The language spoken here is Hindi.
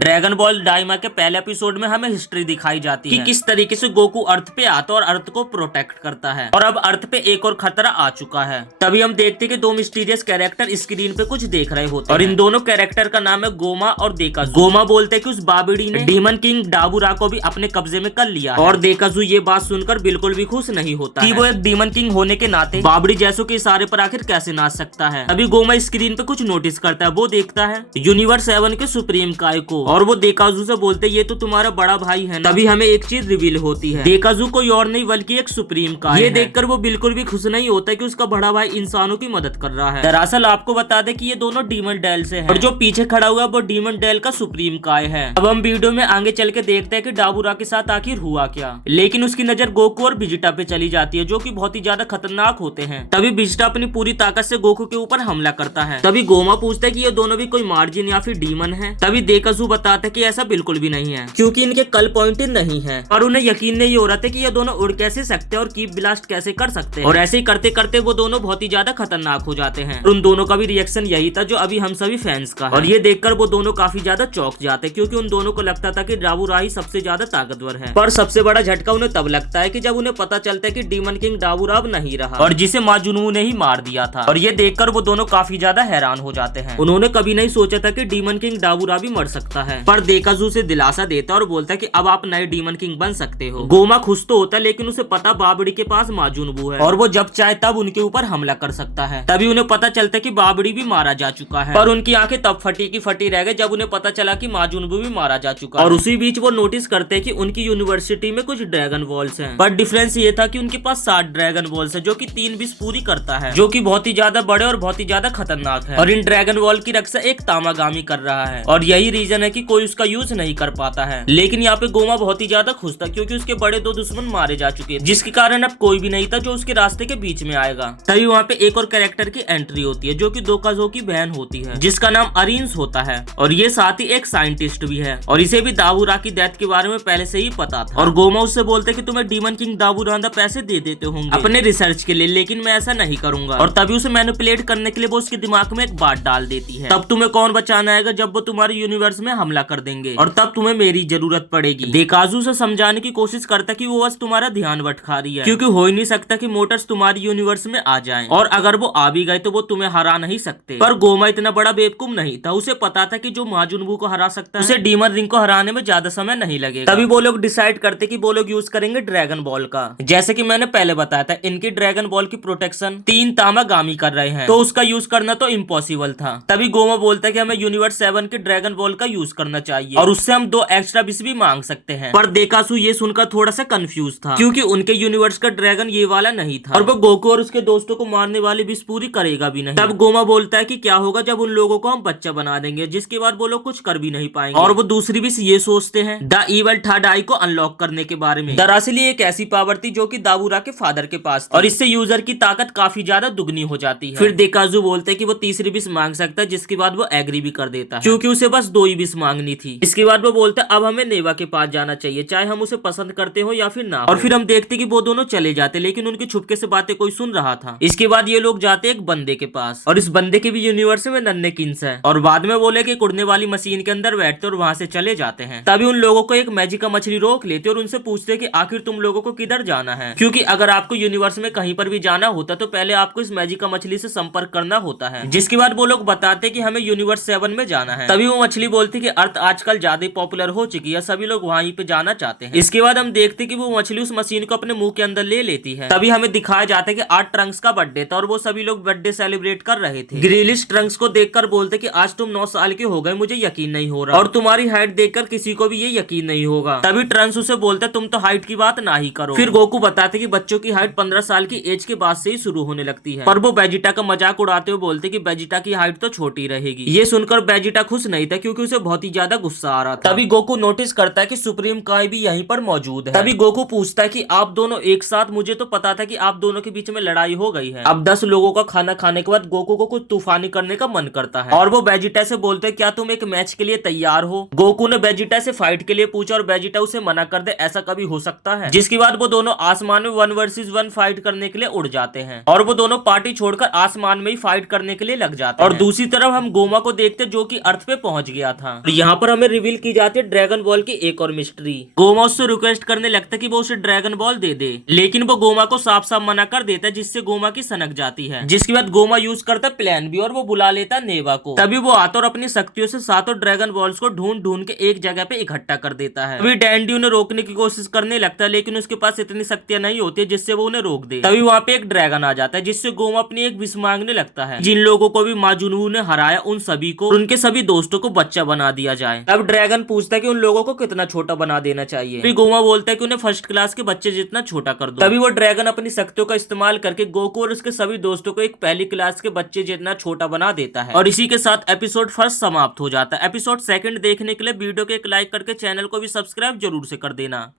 ड्रैगन बॉल डाइमा के पहले एपिसोड में हमें हिस्ट्री दिखाई जाती है कि किस तरीके से गोकू अर्थ पे आता और अर्थ को प्रोटेक्ट करता है, और अब अर्थ पे एक और खतरा आ चुका है। तभी हम देखते कि दो मिस्टीरियस कैरेक्टर स्क्रीन पे कुछ देख रहे होते हैं, और इन दोनों कैरेक्टर का नाम है गोमा और देकाजू। गोमा बोलते हैं कि उस बाबिड़ी ने डीमन किंग डाबूरा को भी अपने कब्जे में कर लिया है, और देकाजू ये बात सुनकर बिल्कुल भी खुश नहीं होता कि वो एक डीमन किंग होने के नाते बाबिड़ी जैसों के इशारे पर आखिर कैसे नाच सकता है। तभी गोमा स्क्रीन पे कुछ नोटिस करता है, वो देखता है यूनिवर्स 7 के सुप्रीम काय को, और वो देकाजू से बोलते ये तो तुम्हारा बड़ा भाई है। तभी हमें एक चीज रिवील होती है, देकाजू कोई और नहीं बल्कि एक सुप्रीम काय। ये देखकर वो बिल्कुल भी खुश नहीं होता कि उसका बड़ा भाई इंसानों की मदद कर रहा है। दरअसल आपको बता दे कि ये दोनों डीमन डेल से हैं, और जो पीछे खड़ा हुआ वो डीमन डेल का सुप्रीम काय है। अब हम वीडियो में आगे चल के देखते हैं कि डाबूरा के साथ आखिर हुआ क्या, लेकिन उसकी नजर गोकू और विजिटा पे चली जाती है, जो कि बहुत ही ज्यादा खतरनाक होते हैं। तभी विजिटा अपनी पूरी ताकत से गोकू के ऊपर हमला करता है। तभी गोमा पूछता है कि ये दोनों भी कोई मार्जिन या फिर डीमन है। तभी देकाजू बताता है कि ऐसा बिल्कुल भी नहीं है, क्योंकि इनके कल पॉइंट नहीं है, और उन्हें यकीन नहीं हो रहा था कि ये दोनों उड़ कैसे सकते हैं और कीप ब्लास्ट कैसे कर सकते हैं। और ऐसे ही करते करते वो दोनों बहुत ही ज्यादा खतरनाक हो जाते हैं। और उन दोनों का भी रिएक्शन यही था जो अभी हम सभी फैंस का है, और ये देखकर वो दोनों काफी ज्यादा चौंक जाते हैं, क्योंकि उन दोनों को लगता था कि डाबूरा ही सबसे ज्यादा ताकतवर है। पर सबसे बड़ा झटका उन्हें तब लगता है कि जब उन्हें पता चलता है कि डीमन किंग डाबूरा अब नहीं रहा, और जिसे माजुनू ने ही मार दिया था। और ये देखकर वो दोनों काफी ज्यादा हैरान हो जाते हैं। उन्होंने कभी नहीं सोचा था कि डीमन किंग डाबूरा भी मर सकता है। पर देकाजू से दिलासा देता और बोलता है कि अब आप नए डीमन किंग बन सकते हो। गोमा खुश तो होता है, लेकिन उसे पता बाबड़ी के पास माजुनबू है, और वो जब चाहे तब उनके ऊपर हमला कर सकता है। तभी उन्हें पता चलता है कि बाबड़ी भी मारा जा चुका है, पर उनकी आंखें तब फटी की फटी रह गई जब उन्हें पता चला कि माजुनबू भी मारा जा चुका है। और उसी बीच वो नोटिस करते हैं कि उनकी यूनिवर्सिटी में कुछ ड्रैगन बॉल्स हैं, पर डिफरेंस ये था कि उनके पास 7 ड्रैगन बॉल्स है, जो कि 3 विश पूरी करता है, जो कि बहुत ही ज्यादा बड़े और बहुत ही ज्यादा खतरनाक है। और इन ड्रैगन बॉल की रक्षा एक तामागामी कर रहा है, और यही रीजन है कि कोई उसका यूज नहीं कर पाता है। लेकिन यहाँ पे गोमा बहुत ही ज्यादा खुश था, क्योंकि उसके बड़े 2 दुश्मन मारे जा चुके, जिसके कारण अब कोई भी नहीं था जो उसके रास्ते के बीच में आएगा। तभी वहाँ पे एक और कैरेक्टर की एंट्री होती है, जो कि दोकाजो की बहन होती है, जिसका नाम अरिन्स होता है, और ये साथ ही एक साइंटिस्ट भी है, और इसे भी दाबूरा की डेथ के बारे में पहले से ही पता था। और गोमा उससे बोलते कि तुम्हें डीमन किंग दाबूरा पैसे दे देते होंगे अपने रिसर्च के लिए, लेकिन मैं ऐसा नहीं करूंगा। और तभी उसे मैनिपुलेट करने के लिए वो उसके दिमाग में एक बात डाल देती है, तब तुम्हें कौन बचाना आएगा जब वो तुम्हारे यूनिवर्स में हमला कर देंगे, और तब तुम्हें मेरी जरूरत पड़ेगी। देकाजू से समझाने की कोशिश करता कि वो बस तुम्हारा ध्यान भटका रही है, क्योंकि हो ही नहीं सकता कि मोटर्स तुम्हारी यूनिवर्स में आ जाएं, और अगर वो आ भी गए तो वो तुम्हें हरा नहीं सकते। पर गोमा इतना बड़ा बेवकूफ नहीं था, उसे पता था कि जो माजुनबू को हरा सकता है उसे डीमन रिंग को हराने में ज्यादा समय नहीं लगेगा। तभी वो लोग डिसाइड करते कि वो लोग यूज करेंगे ड्रैगन बॉल का। जैसे कि मैंने पहले बताया था, इनकी ड्रैगन बॉल की प्रोटेक्शन 3 तामागामी कर रहे हैं, तो उसका यूज करना तो इम्पॉसिबल था। तभी गोमा बोलता है कि हमें यूनिवर्स 7 के ड्रैगन बॉल का यूज करना चाहिए, और उससे हम 2 एक्स्ट्रा विश भी मांग सकते हैं। पर देकासू ये सुनकर थोड़ा सा कंफ्यूज था, क्योंकि उनके यूनिवर्स का ड्रैगन ये वाला नहीं था, और वो गोकू और उसके दोस्तों को मारने वाली विश पूरी करेगा भी नहीं। तब गोमा बोलता है कि क्या होगा जब उन लोगों को हम बच्चा बना देंगे, जिसके बाद वो लोग कुछ कर भी नहीं पाएंगे। और वो दूसरी विश ये सोचते हैं द इवल थर्ड आई को अनलॉक करने के बारे में। दरअसल ये एक ऐसी पावर थी जो कि दाबूरा के फादर के पास थी, और इससे यूजर की ताकत काफी ज्यादा दुगनी हो जाती है। फिर देकाजू बोलते हैं कि वो तीसरी विश मांग सकता है, जिसके बाद वो एग्री भी कर देता है, क्योंकि उसे बस 2 ही विश मांगनी थी। इसके बाद वो बोलता है अब हमें नेवा के पास जाना चाहिए, चाहे हम उसे पसंद करते हो या फिर ना। और फिर हम देखते कि वो दोनों चले जाते, लेकिन उनकी छुपके से बातें कोई सुन रहा था। इसके बाद ये लोग जाते एक बंदे के पास, और इस बंदे के भी यूनिवर्स में नन्हे किन्स है, और बाद में बोले कि उड़ने वाली मशीन के अंदर बैठते और वहां से चले जाते हैं। तभी उन लोगों को एक मैजिका मछली रोक लेते और उनसे पूछते कि आखिर तुम लोगों को किधर जाना है, क्योंकि अगर आपको यूनिवर्स में कहीं पर भी जाना होता तो पहले आपको इस मैजिका मछली से संपर्क करना होता है। जिसके बाद वो लोग बताते कि हमें यूनिवर्स 7 में जाना है। तभी वो मछली बोलती कि अर्थ आजकल ज्यादा पॉपुलर हो चुकी है, सभी लोग वहीं पे जाना चाहते हैं। इसके बाद हम देखते कि वो मछली उस मशीन को अपने मुंह के अंदर ले लेती है। तभी हमें दिखाया जाता है कि आज ट्रंक्स का बर्थडे था, और वो सभी लोग बर्थडे सेलिब्रेट कर रहे थे। ग्रिलिश ट्रंक्स को देखकर बोलते कि आज तुम 9 साल के हो गए, मुझे यकीन नहीं हो रहा, और तुम्हारी हाइट देखकर किसी को भी ये यकीन नहीं होगा। तभी ट्रंक्स उसे बोलते तुम तो हाइट की बात ना ही करो। फिर गोकू बताते कि बच्चों की हाइट 15 साल की एज के बाद से ही शुरू होने लगती है, पर वो वेजिटा का मजाक उड़ाते हुए बोलते कि वेजिटा की हाइट तो छोटी रहेगी। ये सुनकर वेजिटा खुश नहीं था, क्योंकि उसे बहुत ही ज्यादा गुस्सा आ रहा था। तभी गोकू नोटिस करता है कि सुप्रीम काय भी यहीं पर मौजूद है। तभी गोकू पूछता है कि आप दोनों एक साथ, मुझे तो पता था कि आप दोनों के बीच में लड़ाई हो गई है। अब 10 लोगों का खाना खाने के बाद गोकू को कुछ तूफानी करने का मन करता है, और वो वेजिटा से बोलते हैं क्या तुम एक मैच के लिए तैयार हो। गोकू ने वेजिटा से फाइट के लिए पूछा, और वेजिटा उसे मना कर दे ऐसा कभी हो सकता है। जिसके बाद वो दोनों आसमान में 1 वर्सेस 1 फाइट करने के लिए उड़ जाते हैं, और वो दोनों पार्टी छोड़कर आसमान में ही फाइट करने के लिए लग जाते हैं। और दूसरी तरफ हम गोमा को देखते जो कि अर्थ पे पहुंच गया था। यहाँ पर हमें रिवील की जाती है ड्रैगन बॉल की एक और मिस्ट्री। गोमा उससे रिक्वेस्ट करने लगता है कि वो उसे ड्रैगन बॉल दे दे, लेकिन वो गोमा को साफ साफ मना कर देता है, जिससे गोमा की सनक जाती है। जिसके बाद गोमा यूज करता है प्लान बी और वो बुला लेता है नेवा को। तभी वो आता और अपनी शक्तियों से सातों ड्रैगन बॉल्स को ढूंढ ढूंढ के एक जगह पे इकट्ठा कर देता है। तभी डैंडी उन्हें रोकने की कोशिश करने लगता है, लेकिन उसके पास इतनी शक्तियां नहीं होती जिससे वो उन्हें रोक दे। तभी वहाँ पे एक ड्रैगन आ जाता है, जिससे गोमा अपनी एक विश मांगने लगता है, जिन लोगों को भी माजुनू ने हराया उन सभी को, उनके सभी दोस्तों को बच्चा बना दिया जाए। अब ड्रैगन पूछता है कि उन लोगों को कितना छोटा बना देना चाहिए। फिर गोमा बोलता है कि उन्हें फर्स्ट क्लास के बच्चे जितना छोटा कर दो। तभी वो ड्रैगन अपनी शक्तियों का इस्तेमाल करके गोकू और उसके सभी दोस्तों को एक पहली क्लास के बच्चे जितना छोटा बना देता है। और इसी के साथ एपिसोड फर्स्ट समाप्त हो जाता है। एपिसोड सेकंड देखने के लिए वीडियो को एक लाइक करके चैनल को भी सब्सक्राइब जरूर से कर देना।